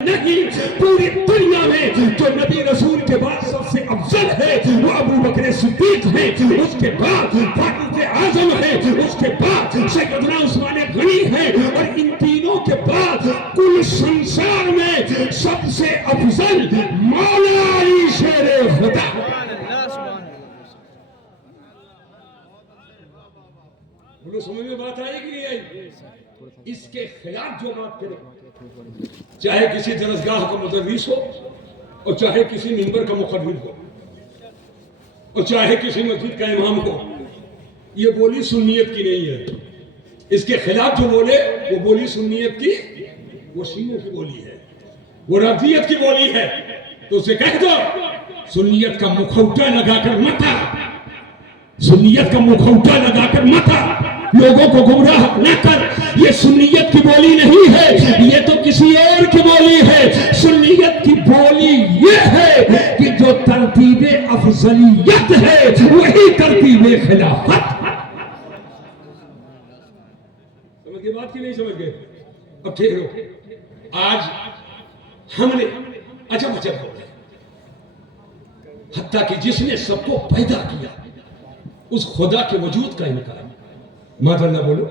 نہیں، پوری دنیا میں جو نبی رسول کے بعد سب سے افضل ہے وہ ابو بکر صدیق ہے، اس کے بعد فاروق اعظم ہے، اس کے بعد سیدنا عثمان غنی ہے، اور ان تینوں کے بعد کل سنسار میں سب سے افضل مولا علی شیر خدا۔ بولو سمجھ میں بات آئی کہ نہیں آئی؟ اس کے خلاف جو بات کرے، چاہے کسی درسگاہ کا مدرس ہو، اور چاہے کسی منبر کا مقرر ہو، اور چاہے کسی مسجد کا امام ہو، یہ بولی سنیت کی نہیں ہے۔ اس کے خلاف جو بولے وہ بولی سنیت کی، وہ شیعوں کی بولی ہے، وہ رافضیت کی بولی ہے۔ تو اسے کہہ دو سنیت کا مکھوٹا لگا کر مت آ، سنیت کا مکھوٹا لگا کر مت آ، لوگوں کو گمراہ نہ کر۔ یہ سنیت کی بولی نہیں ہے، یہ تو کسی اور کی بولی ہے۔ سنیت کی بولی یہ ہے کہ جو ترتیب افضلیت ہے وہی ترتیب خلافت۔ سمجھ گئے بات کی نہیں سمجھ گئے؟ اب ٹھہرو، آج ہم نے عجب عجب ہو گئے، حتیٰ کہ جس نے سب کو پیدا کیا اس خدا کے وجود کا انکار۔ ماذا اللہ بولو،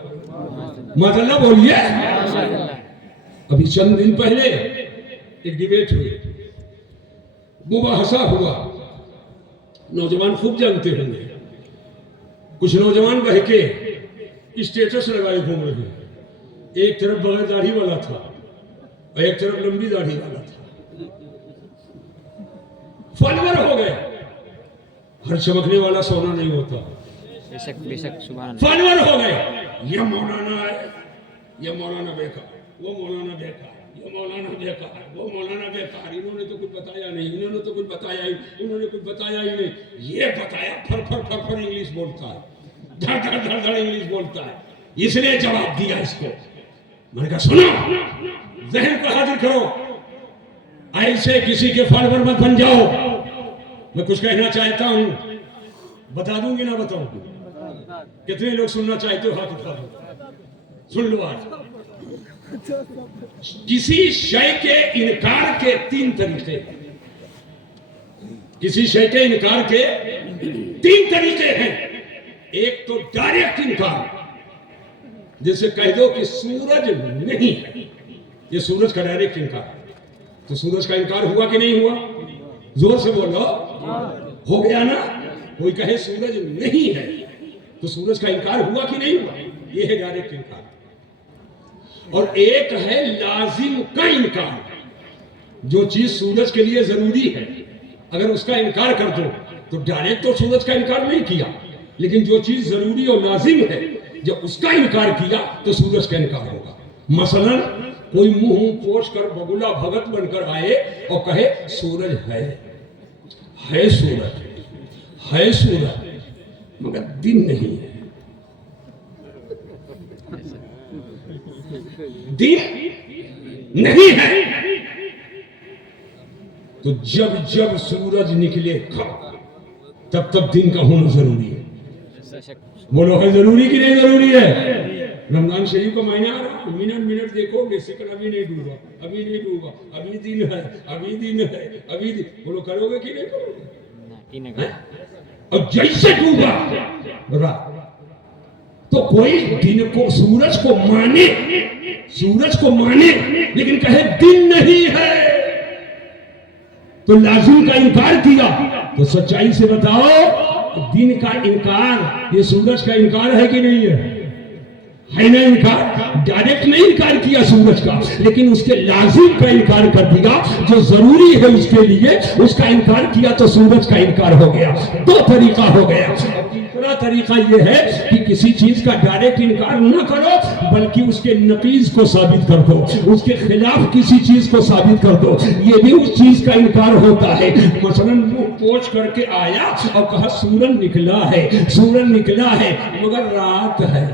ماذا اللہ بولیے۔ ابھی چند دن پہلے ایک ڈیبیٹ ہوئی، مباحثہ ہوا، نوجوان خوب جانتے ہوں گے، کچھ نوجوان بہکے اسٹیٹس لگائے گھوم رہے ہیں، ایک طرف بغیر داڑھی والا تھا اور ایک طرف لمبی داڑھی والا تھا، فالوور ہو گئے۔ ہر چمکنے والا سونا نہیں ہوتا، بے شک سبحان اللہ، فالوور ہو گئے۔ یہ مولانا ہے، یہ مولانا بیکار، وہ مولانا بیکار، یہ مولانا بیکار، وہ مولانا بیکار، انہوں نے تو کچھ بتایا نہیں، انہوں نے تو کچھ بتایا ہی، انہوں نے کچھ بتایا ہی نہیں، یہ بتایا، پھر پھر پھر پھر انگلش بولتا ہے، دھڑ دھڑ دھڑ دھڑ انگلش بولتا ہے۔ اس نے جواب دیا اس کو، میں نے کہا سنو، ذہن کو حاضر کرو، ایسے کسی کے فالوور مت بن جاؤ۔ میں کچھ کہنا چاہتا ہوں، بتا دوں گی نہ بتاؤں گی؟ کتنے لوگ سننا چاہتے ہو ہاتھ اٹھا دو، سن لو۔ آج کسی شے کے انکار کے تین طریقے، کسی شے کے انکار کے تین طریقے ہیں۔ ایک تو ڈائریکٹ انکار، جیسے کہہ دو کہ سورج نہیں ہے، یہ سورج کا ڈائریکٹ انکار۔ تو سورج کا انکار ہوا کہ نہیں ہوا؟ زور سے بولو، ہو گیا نا؟ کوئی کہے سورج نہیں ہے تو سورج کا انکار ہوا کہ نہیں ہوا؟ یہ ہے ڈائریکٹ انکار۔ اور ایک ہے لازم کا انکار، جو چیز سورج کے لیے ضروری ہے اگر اس کا انکار کر دو تو ڈائریکٹ تو سورج کا انکار نہیں کیا، لیکن جو چیز ضروری اور لازم ہے جب اس کا انکار کیا تو سورج کا انکار ہوگا۔ مثلا کوئی منہ پوچھ کر بگلا بھگت بن کر آئے اور کہے سورج ہے سورج ہے سورج، مگر دن نہیں ہے، دن نہیں ہے، تو جب جب سورج نکلے گا تب تب دن کا ہونا ضروری ہے۔ بولو ہے ضروری کہ نہیں ضروری ہے؟ رمضان شریف کا مہینہ آ رہا، منٹ دیکھو گے، سیکنڈ ابھی نہیں ڈوبا، ابھی نہیں ڈوبا، ابھی دن ہے، ابھی دن ہے، ابھی دن، بولو کرو گے کہ نہیں کرو گے؟ اور جیسے ڈوبا رات، تو کوئی دن کو سورج کو مانے لیکن کہے دن نہیں ہے تو لازم کا انکار کیا۔ تو سچائی سے بتاؤ، دن کا انکار یہ سورج کا انکار ہے کہ نہیں ہے نا انکار؟ ڈائریکٹ نہیں انکار کیا سورج کا، لیکن اس کے لازم کا انکار کر دیا، جو ضروری ہے اس کے لیے اس کا انکار کیا تو سورج کا انکار ہو گیا۔ دو طریقہ ہو گیا۔ تیسرا طریقہ یہ ہے کہ کسی چیز کا ڈائریکٹ انکار نہ کرو بلکہ اس کے نقیض کو ثابت کر دو، اس کے خلاف کسی چیز کو ثابت کر دو، یہ بھی اس چیز کا انکار ہوتا ہے۔ مثلا منہ پوچھ کر کے آیا اور کہا سورج نکلا ہے مگر رات ہے،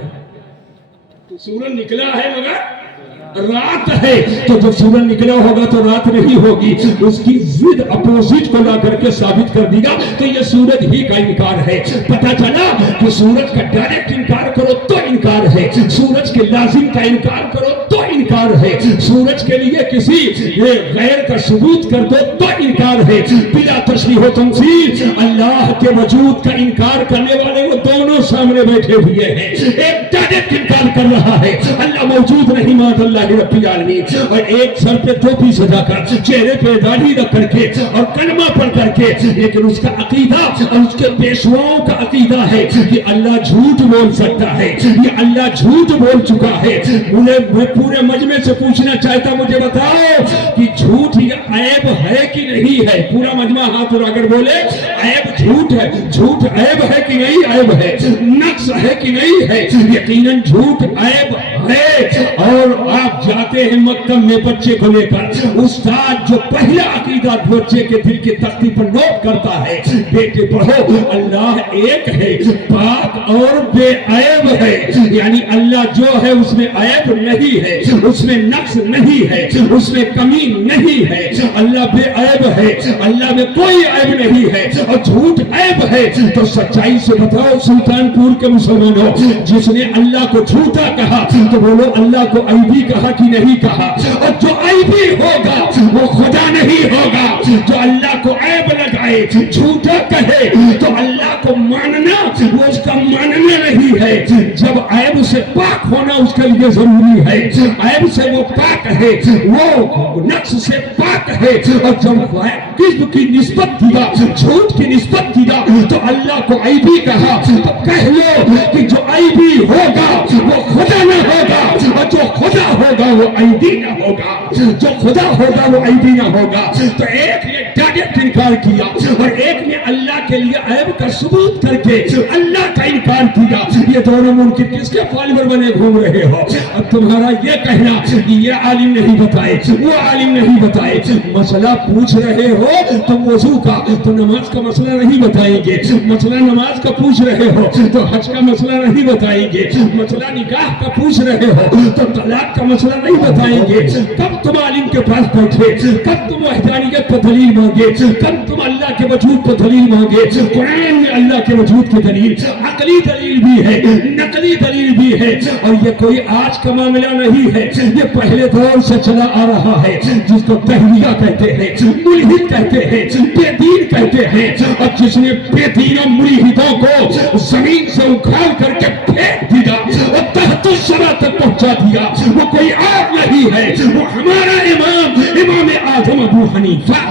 سورج نکلا ہے مگر رات ہے تو جب سورج نکلا ہوگا تو رات نہیں ہوگی، اس کی ضد اپوزٹ کو لا کر کے ثابت کر دی گا تو یہ سورج ہی کا انکار ہے۔ پتہ چلا کہ سورج کا ڈائریکٹ انکار کرو تو انکار ہے، سورج کے لازم کا انکار کرو تو انکار ہے، سورج کے لیے کسی غیر کا ثبوت کر دو تو انکار ہے۔ بلا تشریح و تمثیل اللہ کے وجود کا انکار کرنے والے وہ دونوں سامنے بیٹھے ہوئے ہیں۔ ایک ڈائریکٹ انکار کر رہا ہے اللہ موجود نہیں معاذ اللہ رب العالمین، اور ایک سر پہ ٹوپی سجا کر، چہرے پہ داڑھی رکھ کر کے اور کلمہ پڑھ کر کے، لیکن اس کا عقیدہ اور اس کے پیشواؤں کا عقیدہ ہے کہ اللہ جھوٹ بول سکتا ہے، یہ اللہ جھوٹ بول چکا ہے۔ میں پورے مجمع سے پوچھنا چاہتا ہوں، مجھے بتاؤ کہ جھوٹ یہ عیب ہے کہ نہیں ہے؟ پورا مجمع ہاتھ اٹھا کر بولے عیب جھوٹ ہے، جھوٹ عیب ہے کہ نہیں عیب ہے، نقص ہے کہ نہیں ہے؟ یقیناً جھوٹ عیب ہے۔ اور آپ جاتے ہیں مکتب میں بچے کو لے کر، استاد جو پہلا عقیدہ بچے کے دل کی تختی پر نوٹ کرتا ہے، بیٹے پڑھو اللہ ایک ہے، پاک اور بے عیب ہے، یعنی اللہ جو ہے اس میں عیب نہیں ہے، اس میں نقص نہیں ہے، اس میں کمی نہیں ہے، اللہ بے عیب ہے، اللہ میں کوئی عیب نہیں ہے۔ اور جھوٹ عیب ہے تو سچائی سے بتاؤ سلطان پور کے مسلمانوں، جس نے اللہ کو جھوٹا کہا تو بولو اللہ کو عیبی کہا کہ نہیں کہا؟ اور جو عیبی ہوگا وہ خدا نہیں ہوگا، جو اللہ کو عیب لگائے جھوٹا کہے تو اللہ کو ماننا وہ اس کا ماننا نہیں ہے۔ جب عیب سے پاک ہونا اس کے لیے ضروری ہے، عیب سے وہ پاک ہے، وہ نقص سے پاک ہے، اور جب کذب کی نسبت دیا، جھوٹ کی نسبت دیا تو اللہ کو عیبی کہا، تو کہہ لو کہ جو عیبی ہوگا وہ خدا نہ ہوگا، اور جو خدا ہوگا وہ عیبی نہ ہوگا، جو خدا ہوگا وہ عیبی نہ ہوگا۔ تو ایک نے ڈائریکٹ انکار کیا اور ایک نے اللہ کے لیے عیب کا ثبوت کر کے اللہ کا انکار کیا۔ یہ دونوں منکر کس کے فالوور بنے گھوم رہے ہو؟ اب تمہارا یہ کہنا کہ یہ عالم نہیں بتائے، وہ عالم نہیں بتائے، مسئلہ پوچھ رہے ہو تو وضو کا تو نماز کا مسئلہ نہیں بتائیں گے، مسئلہ نماز کا پوچھ رہے ہو تو حج کا مسئلہ نہیں بتائیں گے، مسئلہ نکاح کا پوچھ رہے ہو تو طلاق کا مسئلہ نہیں بتائیں گے۔ کب تم عالم کے پاس بیٹھے، کب تم وحدانیت پر دلیل مانگے، کب تم اللہ کے وجود پر دلیل مانگے؟ قرآن میں اللہ کے وجود کی دلیل عقلی دلیل بھی ہے، نقلی دلیل بھی ہے، اور یہ کوئی آج کا معاملہ نہیں ہے، یہ پہلے دور سے چلا آ رہا ہے، جس کو دہریہ کہتے ہیں، ملحد کہتے ہیں، بے دین کہتے ہیں، اور جس نے بے دینوں ملحدوں کو زمین سے اکھاڑ کر کے پھینک دیا اور تحت الثری تک پہنچا دیا، وہ کوئی اور نہیں ہے، وہ ہمارا امام اعظم ابو حنیفہ۔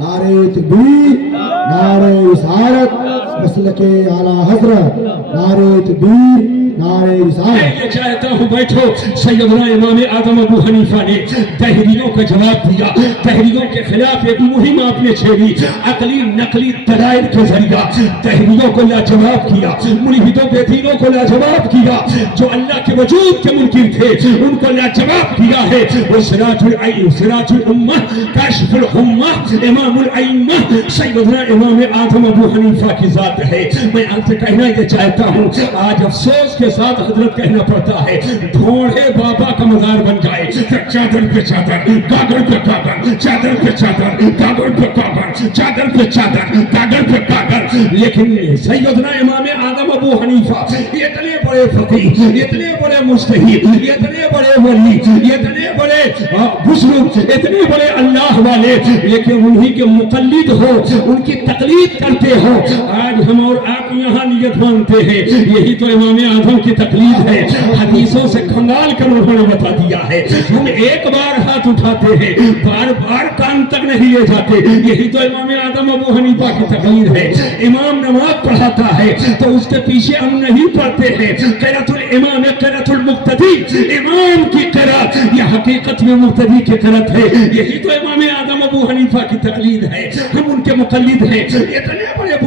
نعرہ تکبیر، نعرہ رسالت، مسلک اعلیٰ حضرت، نعرہ تکبیر، نعرہ رسالت۔ میں یہ چاہتا ہوں بیٹھو، سیدنا امام اعظم ابو حنیفہ نے دہریوں کا جواب دیا، دہریوں کے خلاف ایک مہم آپ نے چھیڑی، عقلی نقلی دلائل کے ذریعہ دہریوں کو لاجواب کیا، ملحدوں بے دینوں کو لاجواب کیا، جو اللہ کے وجود کے منکر تھے ان کو لاجواب کیا ہے۔ وہ سراج الامہ، کاشف الغمہ، امام الائمہ سیدنا امام اعظم ابو حنیفہ کی ذات ہے۔ میں آپ سے کہنا یہ چاہتا ہوں، آج افسوس کے ساتھ حضرت کہنا پڑتا ہے، ڈھونڈے بابا کا مزار بن جائے، چادر پہ چادر، کاغذ پہ کاغذ، چادر پہ چادر، کاغذ پہ کاغذ، چادر پہ چادر، کاغذ پہ کاغذ، لیکن سیدنا امام اعظم ابو حنیفہ اتنے بڑے فقیہ، اتنے بڑے مجتہد، اتنے بڑے ولی، اتنے بڑے بزرگ، اتنے بڑے اللہ والے، لیکن انہی کے مقلد ہو، ان کی تقلید کرتے ہو۔ آج ہم اور آپ یہاں نیت مانتے ہیں، یہی تو امام اعظم کی تقلید ہے، حدیثوں سے کھنگال کر انہوں نے بتا دیا ہے۔ ہم ایک بار ہاتھ اٹھاتے ہیں، بار بار کان تک نہیں لے جاتے، یہی تو امام اعظم ابو حنیفہ کی تقلید ہے۔ امام نماز پڑھاتا ہے تو اس کے پیچھے ہم نہیں پڑھتے ہیں، قرأت الامام قرأت المقتدی، امام کی قرأت یہ حقیقت میں مقتدی کی قرأت ہے، یہی تو امام اعظم ابو حنیفہ کی تقلید ہے، ہم ان کے مقلد ہیں۔ اتنے بڑے